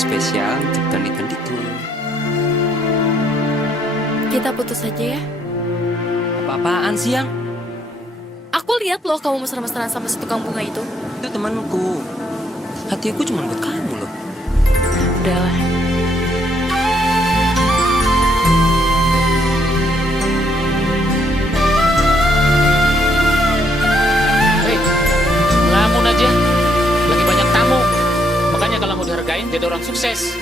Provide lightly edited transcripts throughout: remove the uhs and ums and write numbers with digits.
spesial untuk Tandi-Tandiku. Kita putus aja ya. Apa-apaan sih yang? Aku lihat loh kamu mesra-mesraan sama si tukang bunga itu. Itu temanku. Hati aku cuma buat kamu loh. Udahlah. Hei, ngelamun aja. Lagi banyak tamu. Makanya kalau mau dihargain jadi orang sukses.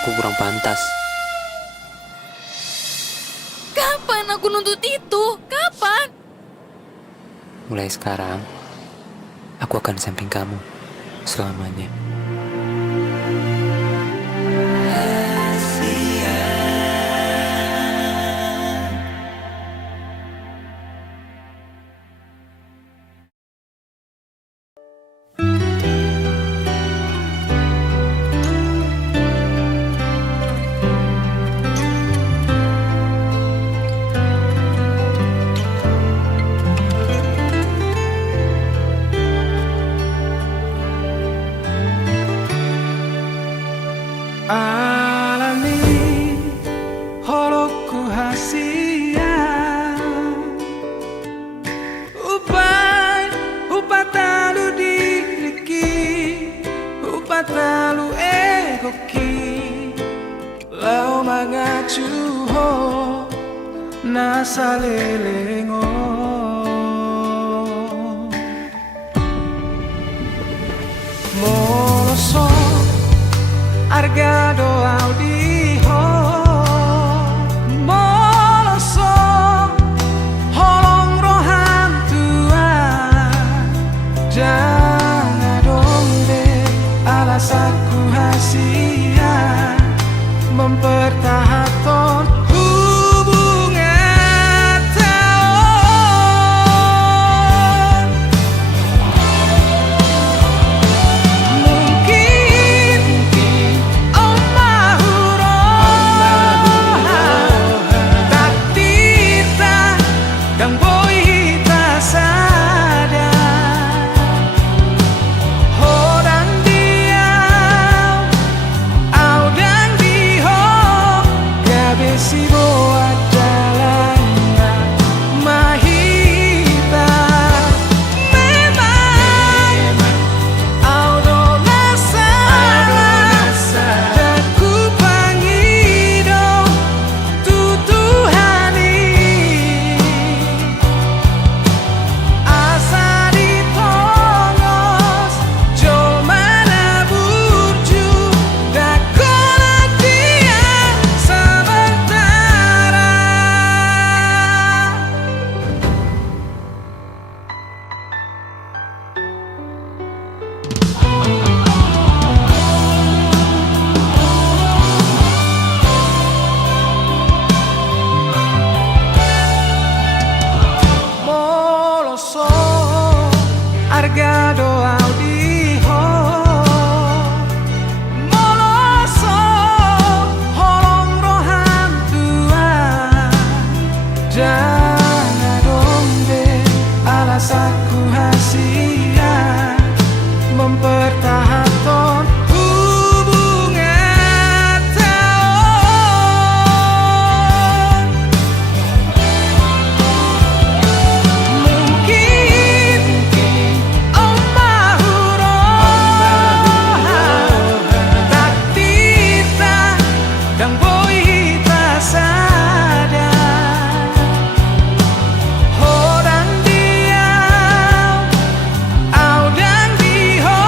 Aku kurang pantas. Kapan aku nuntut itu? Kapan? Mulai sekarang, Aku akan di samping kamu selamanya. Alami holoku hasia upatalu diriki upatalu egoki lau mangacuho nasalelengo moloso Argado audiho moloso holong rohan tua jangan dombe alasanku hasia mempertahankan hubungan tahun mungkin dan boy tak sadar hodang diam audang diho gabesi boa jalannya mahita memang audo nasara dan ku pangido tutuhani asa ditongos jo mana burju dakona dia sementara moloso argado audiho moloso holong rohan tua jangan dombe alasanku hasia mempertahankan hubungan tahun mungkin takdir dan boy tak sadar hodang diam audang diho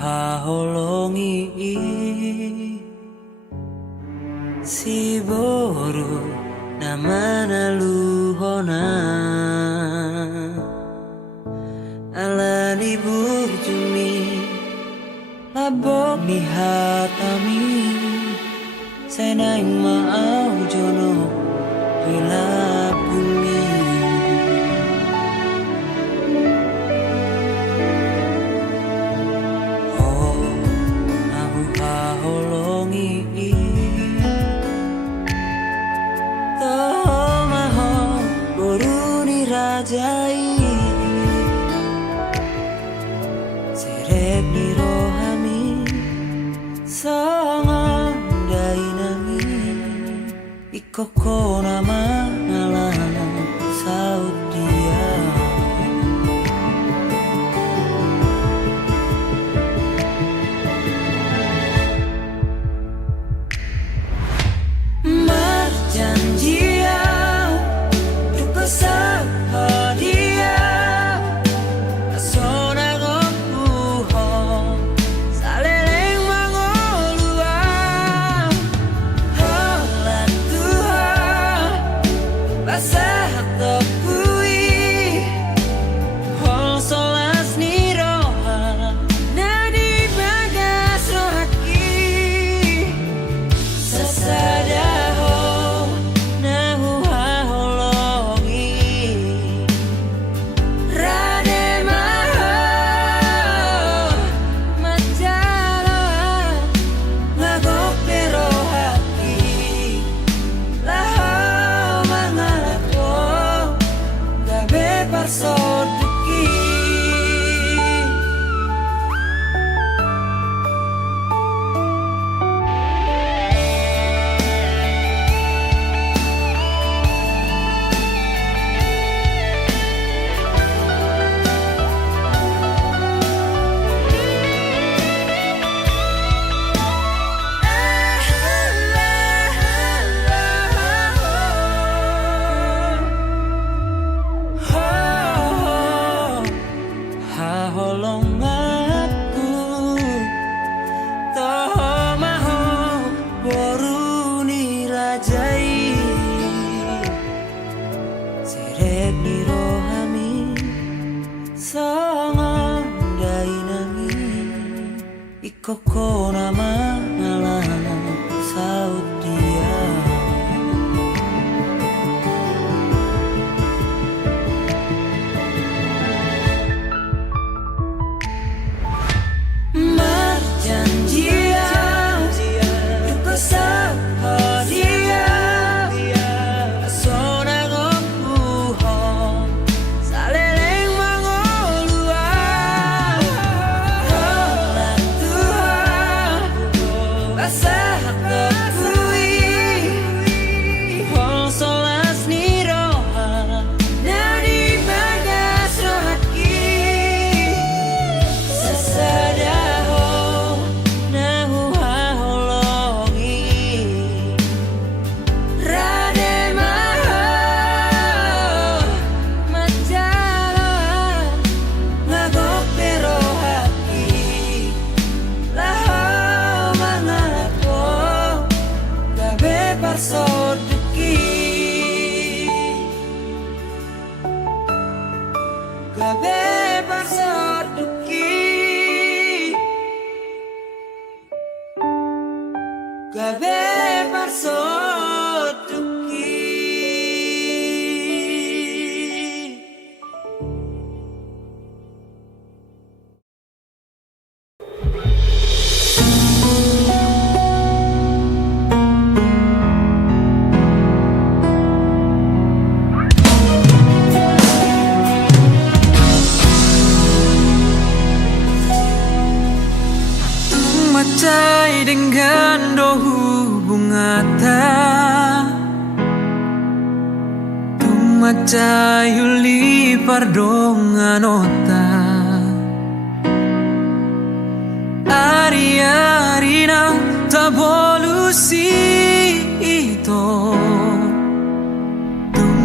haholongi si boru namana luhona alani burjumi labok ni hatami senaing maau jono bila bumi oh nahu haholongi toh maho boruni rajai serep ni rohami songo dainami ikoko nama ngalang saut dia marjanjian duka sapa dia asona gopuho saleleng mangoluan holan Tuhan basah topui hol solas ni roha nadi bagas rohaki sasadaho nahu haholongi rade maho macalo ngagope rohaki laho mangalako gabe parsoduki haholong aku toh maho boruni rajai serep ni rohami songo dainami ikoko nama ngalang saut dia marjanjian duka sapa dia asona gopuho saleleng mangoluan holan Tuhan basah topui hol solas ni roha nadi bagas rohaki sasadaho nahu haholongi rade maho macalo ngagope rohaki laho mangalako gabe parsoduki gabe parsoduki gabe parsoduki macai dengan dohu bungata macai huli pardonganota ari-arina tabolusi ito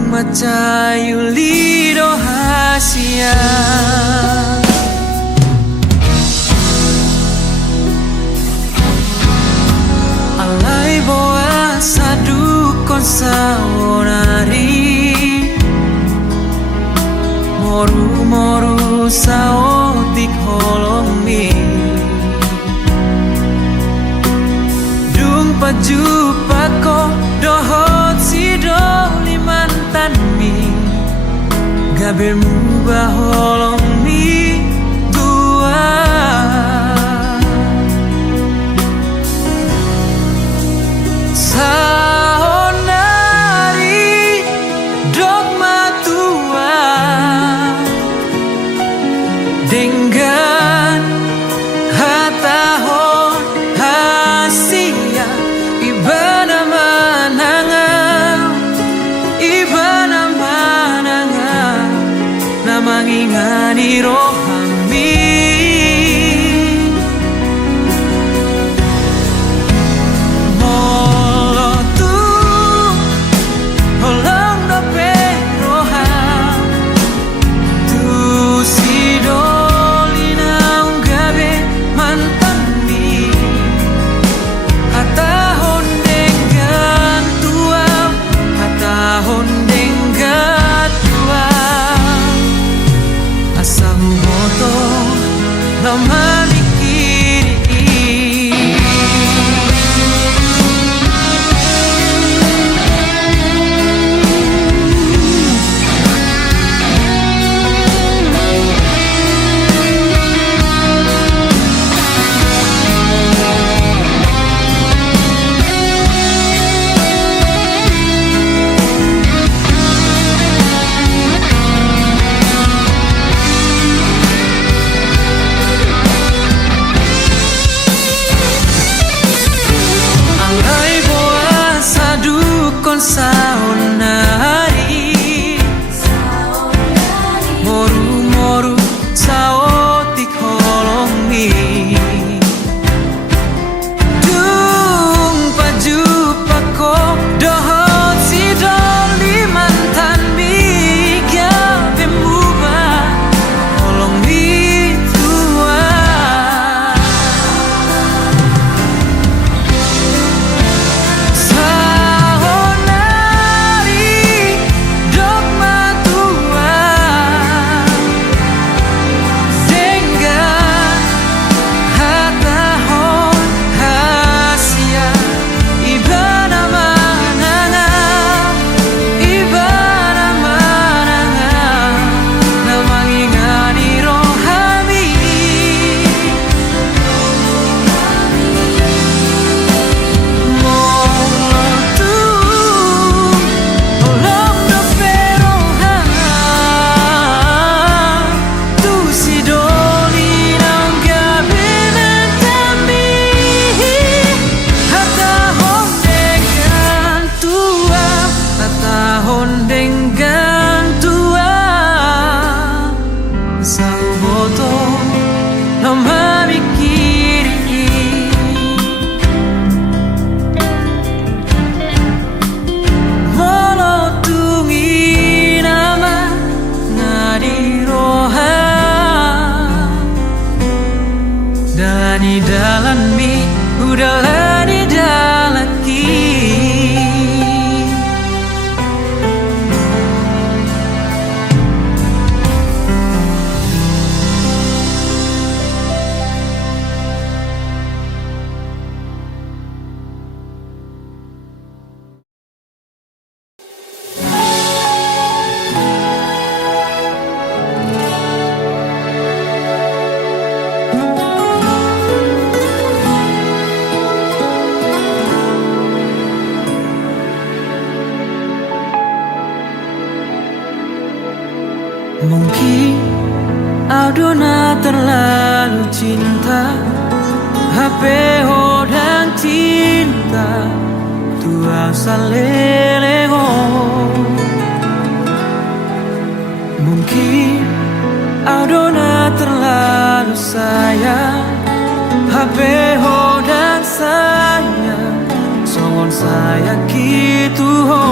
macai huli dohasia con saonari moru sao tik holongi dung pajupa ko dohot si doli mantan mi gabelmu baholong mi tua saonari dogma tua dengan hatahon hasia ibana mananga namangingani rohami saonari moru sao tik holongi dung pajupa ko dohot si doli mantan mi gabe muba holong mi tua Dani dalan mi udahlah di dalaki Mungkin Aldona terlalu cinta HP hodang cinta tua salelego Mungkin Aldona terlalu sayang HP hodang sayang songon saya gitu ho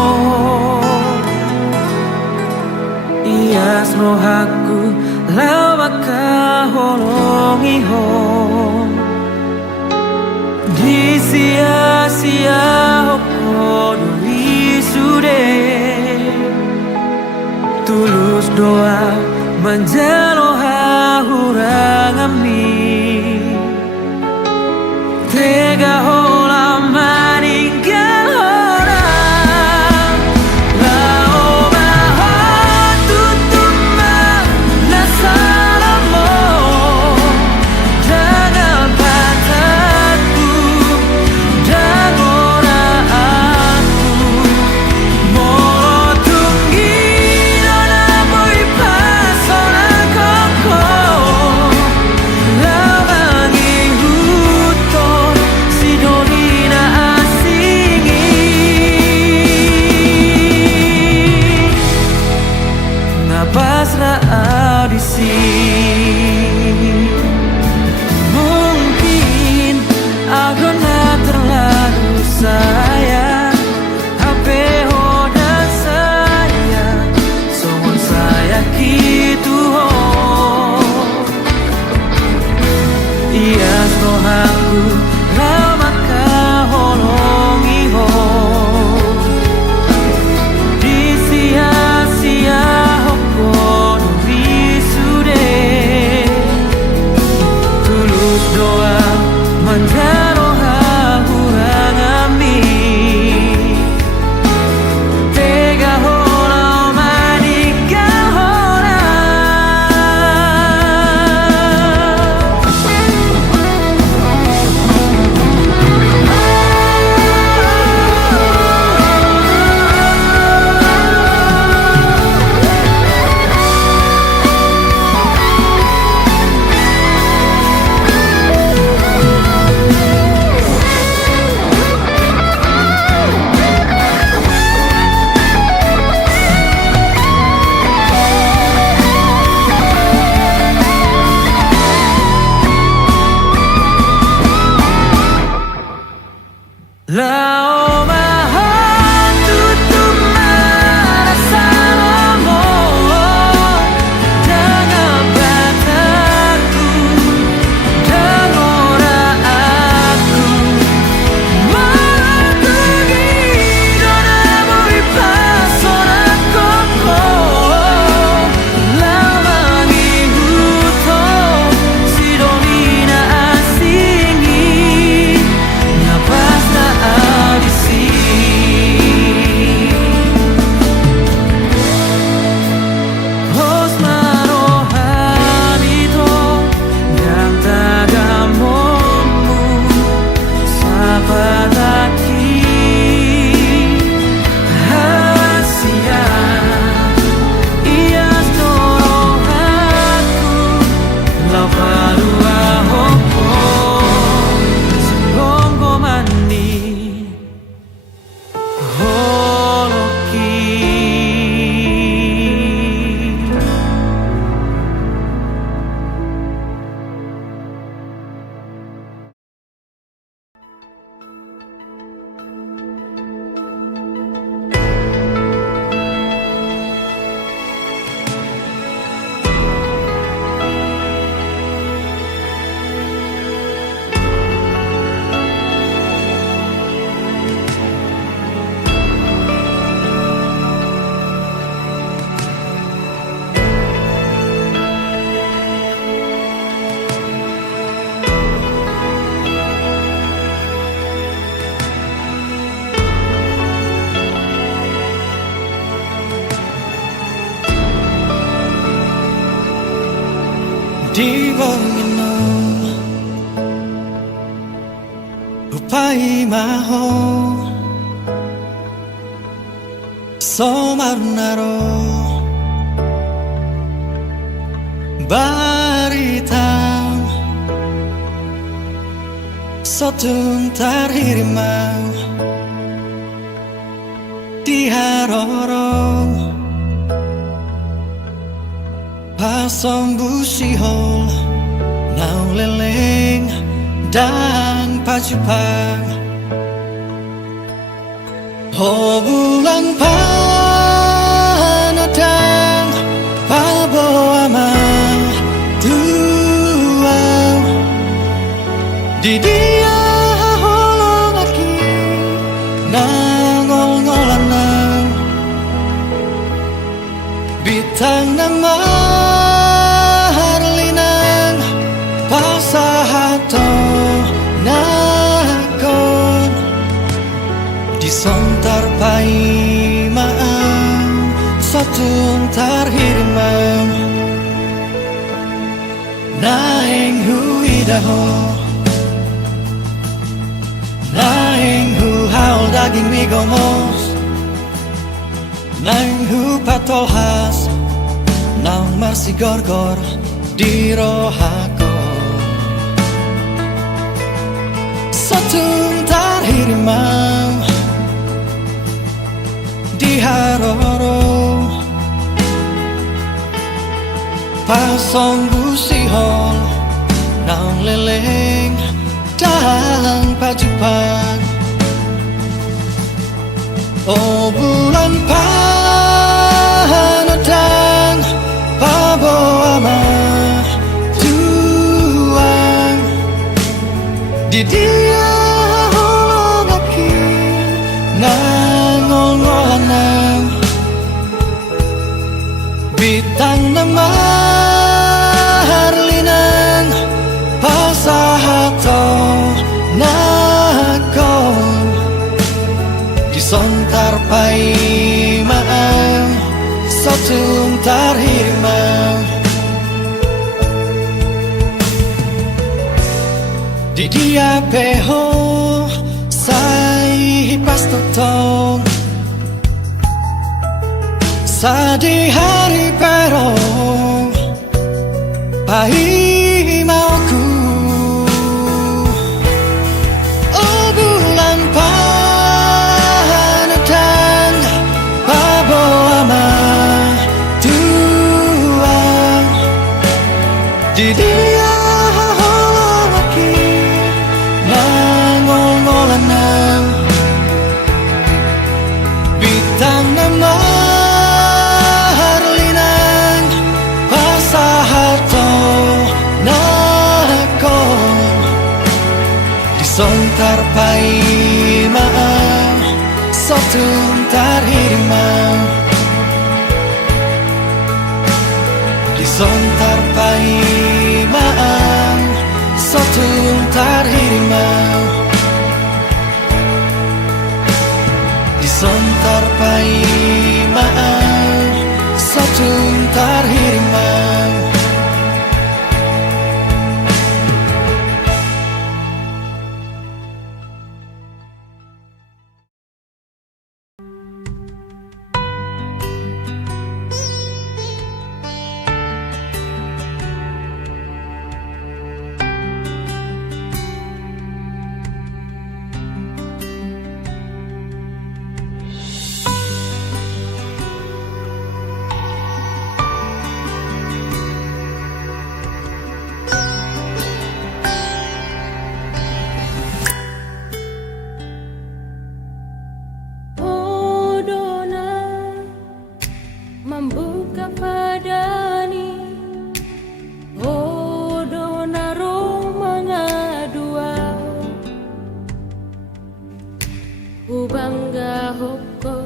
Ias rohaku lawaka holongi ho Di sia-sia hokodo tulus doa menjalo hahurang ami tega hola maninggal orang lao bahwa tutuma nasaramo jangan patahku dan ora aku moro tunggi dona boy pasona koko lawangi huton sidolina asingi napasra audisi mungkin aku nak terlalu sayang HP dan sayang songon saya gitu ho iya rohaku lama kaholongi ho di sia-sia hoko wisude tulus doa menjaro hahurang ami tega hola maninggal lao mahan tutuma rasalomo jangan patahku dan ora aku malah tugi dona boy pasona koko lawangi huton sidolina asingi napasna audisi Hosmaro habito yang tagamomu sapataki hasia iya storohaku laparua hoko sebonggo mani holoki di bangino upai maho somarnaro baritam sotun tarhirimau di harorong pasong busihol nau leleng dan pacupang ho bulan panatang pabawa amang tuang di dia holong aki nangol ngolanang Bitang na maharlinang pasahato nakon disontar paimaan satun tarhirmam naeng huidaho naeng hu haul daging migomos naeng hu patolhas naung marsi gorgor di rohako satun tarhirmam di haroro pasong busihol naung leleng dan pajupan oh bulan panadang pabawa tuang di dia holong aki nangol-ngolanang bitang nama harlinang pasahato nakon disontar paimaan satun tarhirmam di dia peho sai pastotong sa di hari perong pai mauku oh bulan panadang pabawa tuang di dia holong aki nangol-ngolanang bitang nama harlinang pasahato nakon disontar paimaan satun tarhirmam disontar paimaan satun tarhirmam disontar paimaan satun tarhirmam membuka padani Odona romanga dua ku bangga hoko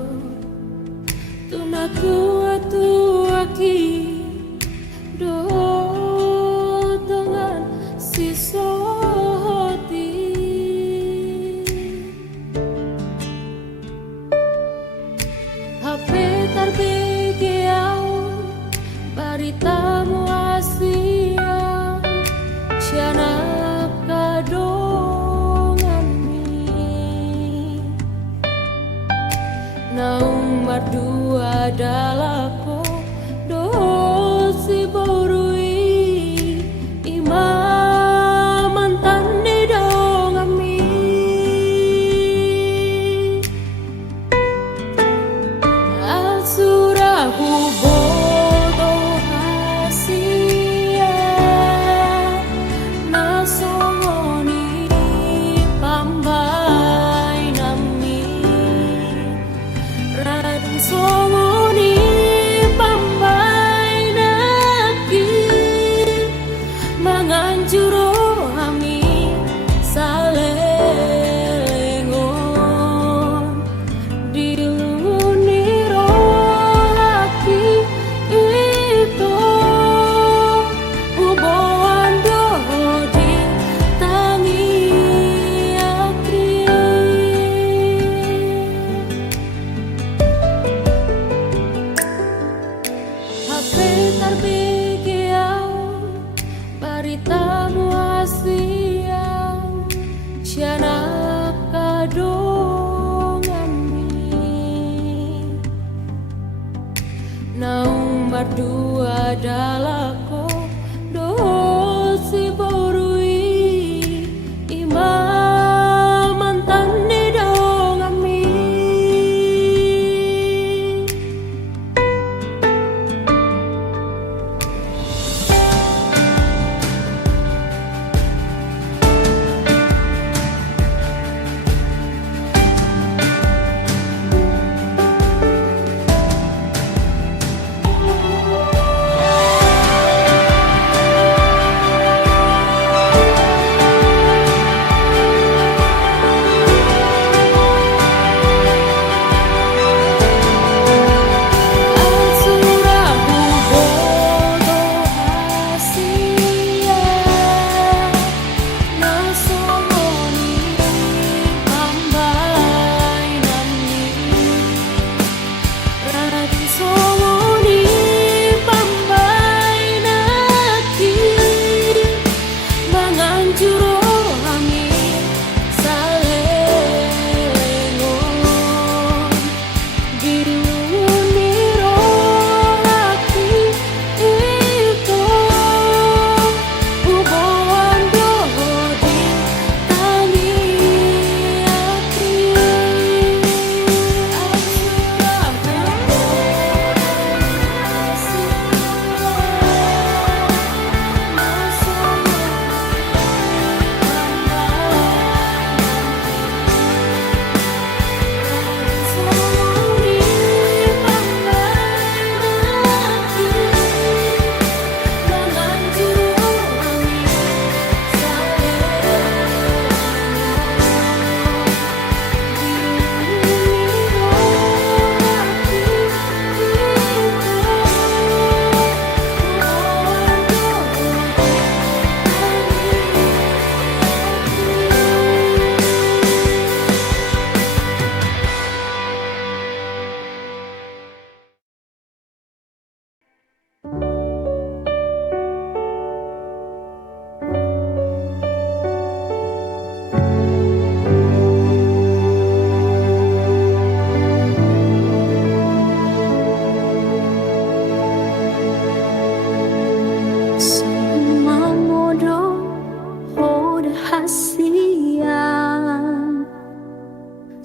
tunaku atu aki do dengan sisoti HP tarbegiau baritamu asia cianap kadongan mi naung berdua dalako dosi borui imam mantan di dongan mi asurahu bodoh hasia nasongoni pambai nami radung songoni berbikiau baritamu asiang siana kadongan mi naung berdua dalako dosi borui imam mantan di dongan mi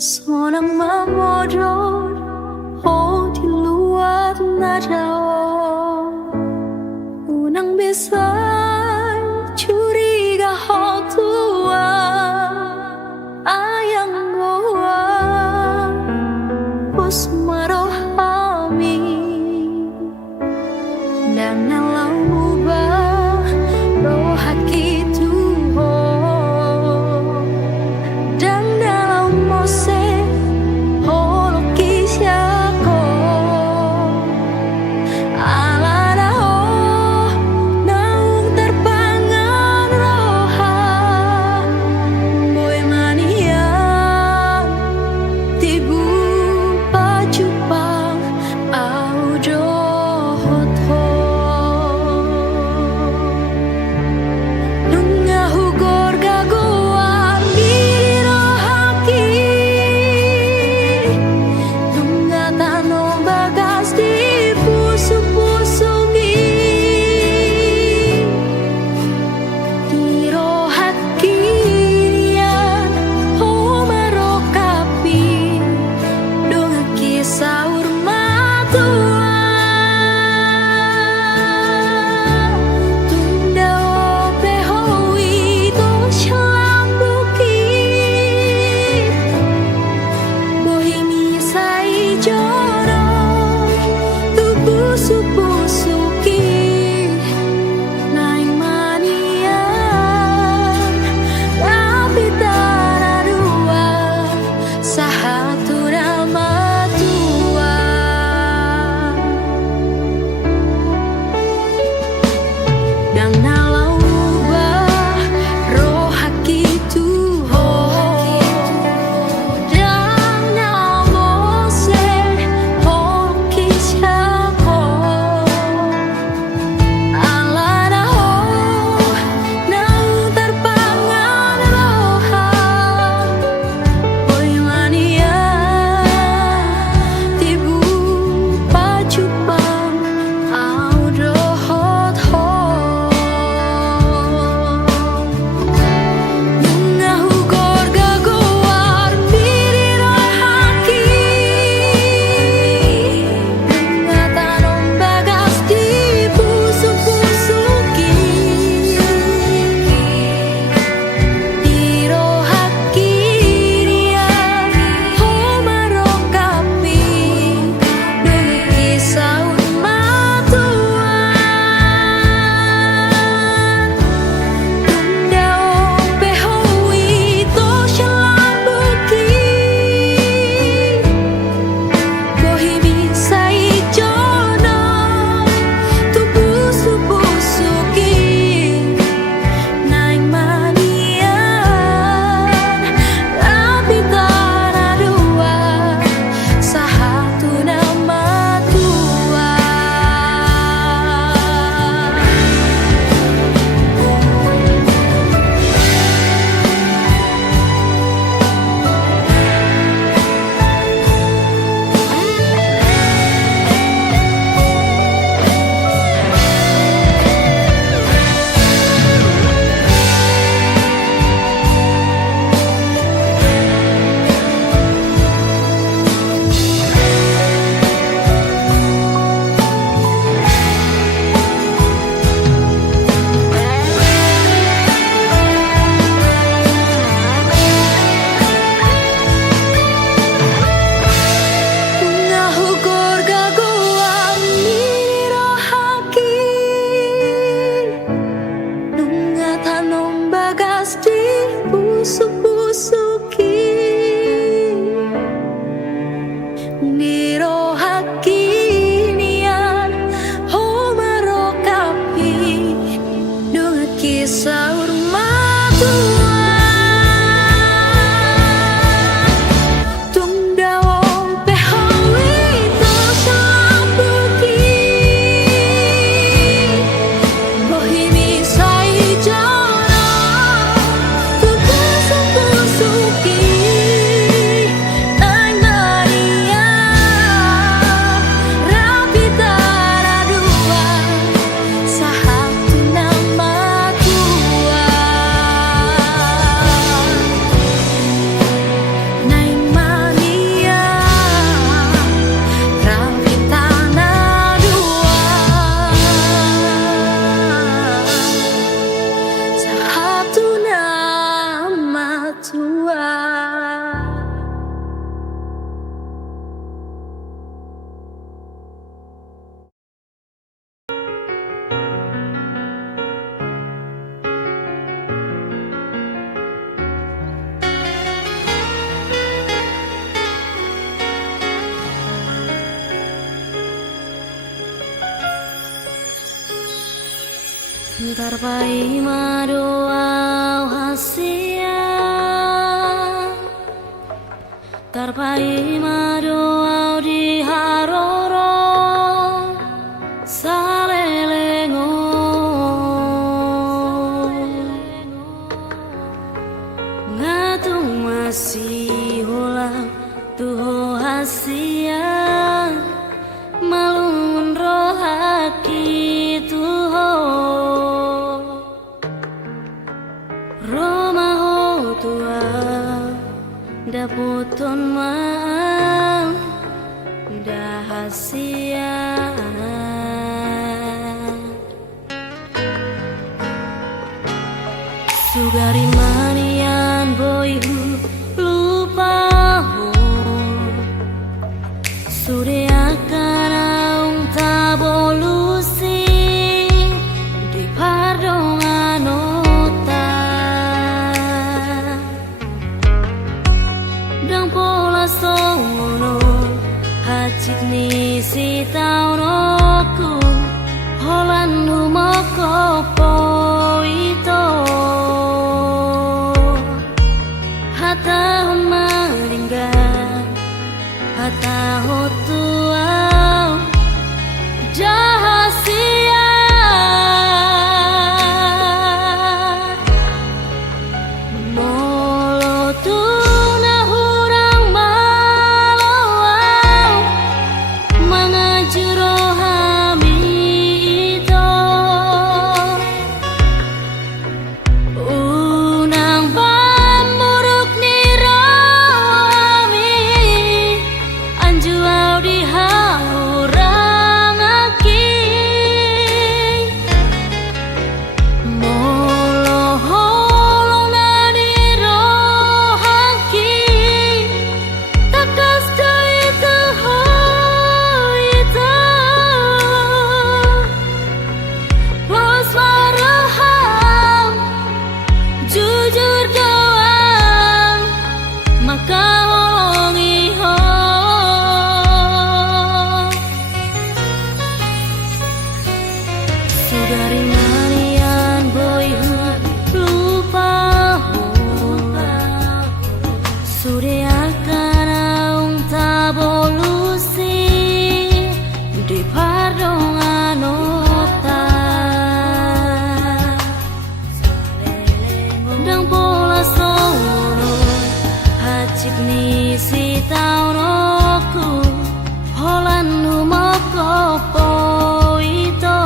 Seorang memodor oh di luar nada unang bisa curiga hal tua ayang goa bos marohami dan nalau ubah roh haki dan dalam mose alada oh nau Tarpai madoa hasia, tarpai madoa di haroro salelengo, ngatung masih ulang tuho hasia, malungun rohaki tuho. Romaho tua daputon maang dahasia, sugari manian boyhu lupaho sude akan aung tabolusi di pardongan ota dang pola sono hacit ni si taunoku holan humoko poito hata maringga hata hotua jahasia, molo tuna hurang malawau mangajuro hami ito unang pamuruk ni rohami anjuau di haurang aki molo holo na di rohaki takas doi tuho itu bos maraham jujur doang maka holongi ho sugari manian boyhu lupaho sude akan aung tabolusi di pardongan ota dang pola sono hacip ni si taunoku holan humoko poito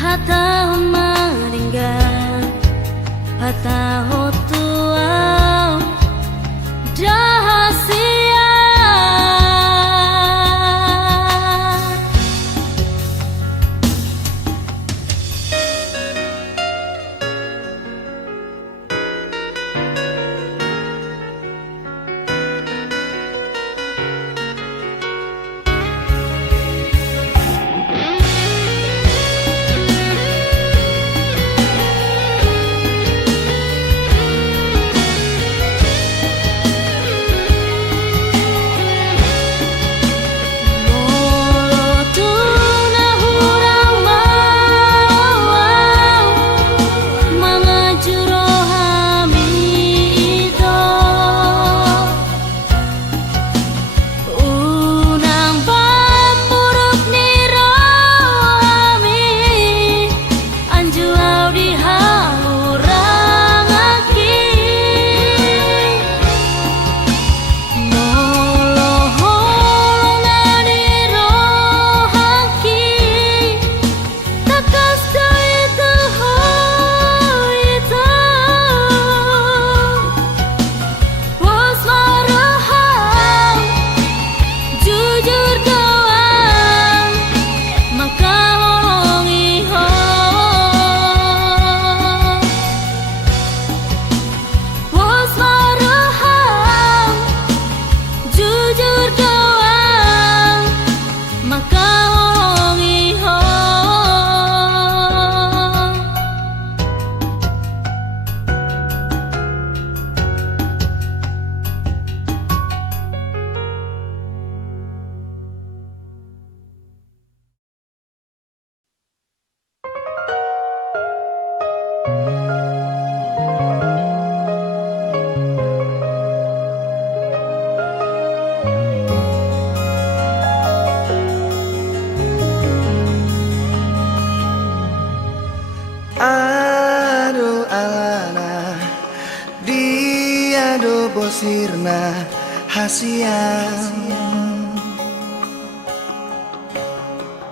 hata maringga hata hotua jahasia. bosirna hasian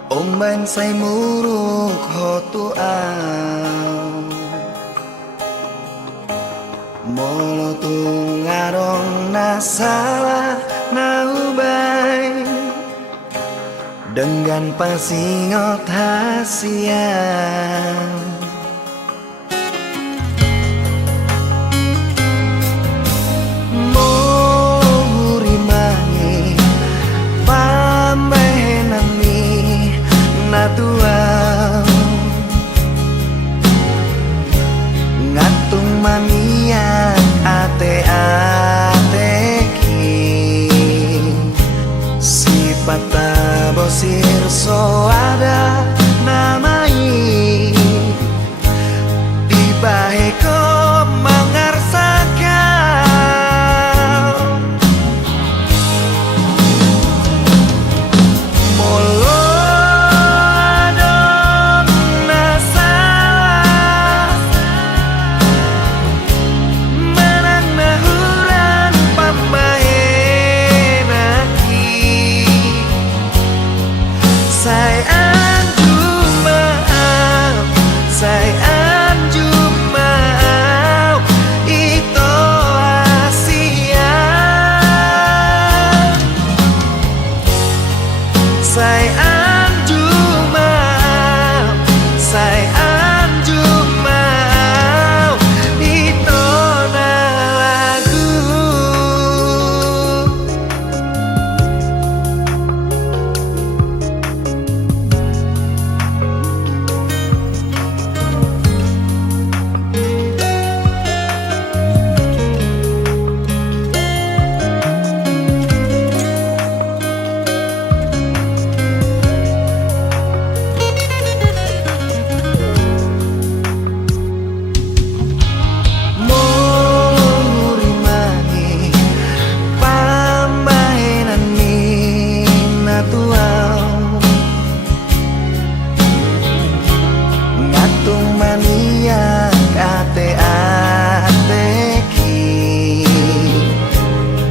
Omban say muruk hotu au Molo tungarong na salah na ubay Dengan pasingot hasian Murimani pamenami natuang Ngatung mania ate-ateki Sipata bosir so ada namai Di baheko mengarsakan Molo adon nasalah Menang nahuran pambahenaki Say anju maaf Say anju maaf Ito hasian Say anju maaf Say anju maaf Ito na lagu Murimani pambahenan minatuau Ngatung mania ate-ateki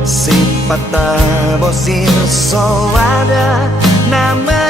Sipata bosir so ada nama